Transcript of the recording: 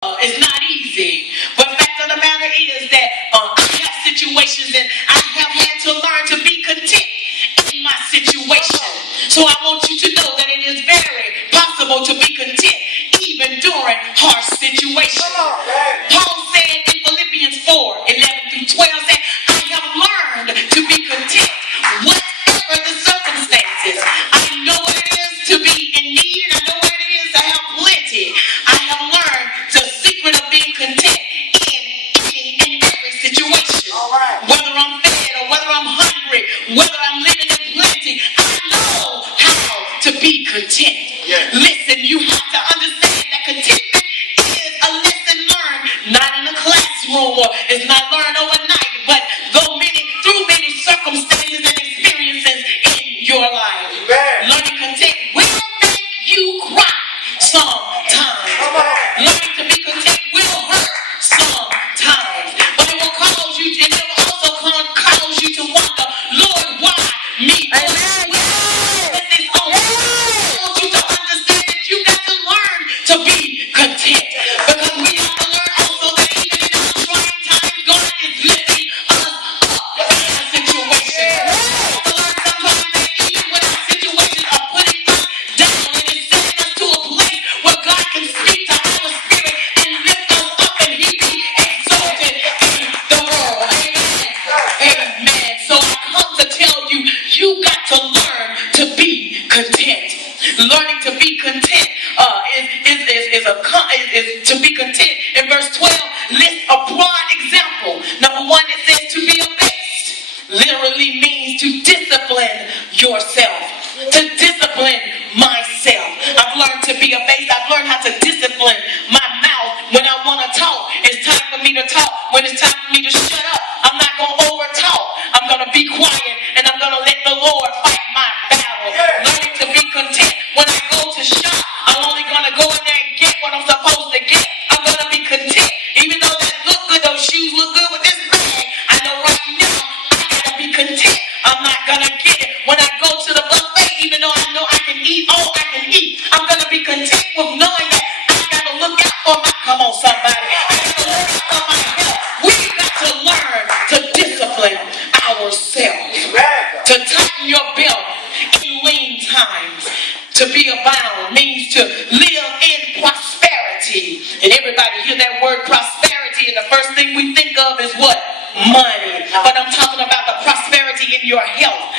It's not easy. But the fact of the matter is that I have situations and I have had to learn to be content in my situation. So I want you to know that it is very possible to be content even during harsh situations. Paul said in Philippians 4:11-12, said, I have learned to be content whatever the circumstances. I know what it is to be in need, and I know what it is to have plenty. I have learned the secret of being content in any and every situation. Whether I'm fed or whether I'm hungry, whether I'm living in plenty, I know how to be content. Listen, you have to understand that contentment is a lesson learned not in a classroom, or it's not learned overnight, but through many circumstances and experiences in your life. Learning content will make you cry sometimes. Learning to be content will hurt sometimes, but it will cause you, and it will also cause you to wonder, Lord, why me? To be content, because we have to learn also that even in our trying times, God is lifting us up in our situation. We have to learn sometimes that even when our situations are putting us down, it is sending us to a place where God can speak to our spirit and lift us up, and He be exalted in the world. Amen. Amen. So I come to tell you, you got to learn to be content. Learning to be content is to be content. In verse 12, lists a broad example. Number one, it says to be abased literally means to discipline yourself. To discipline myself. I've learned to be abased. I've learned how to discipline my mouth. When I want to talk, it's time for me to talk. When it's time for me to shut up, I'm not going to over talk. I'm going to be quiet, and I'm going to let the Lord fight my battle. Learning to be content. When I go to shop, I'm only going to go in there and get what I'm supposed to get. I'm going to be content. Even though that look good, those shoes look good with this bag, I know right now I got to be content. I'm not going to get it. When I go to the buffet, even though I know I can eat all I can eat, I'm going to be content with knowing that I got to look out for my, come on somebody, I got to look out for my health. We've got to learn to discipline ourselves. To tighten your belt in lean times. To be abound means to live in prosperity. And everybody hear that word prosperity, and the first thing we think of is what? Money. But I'm talking about the prosperity in your health.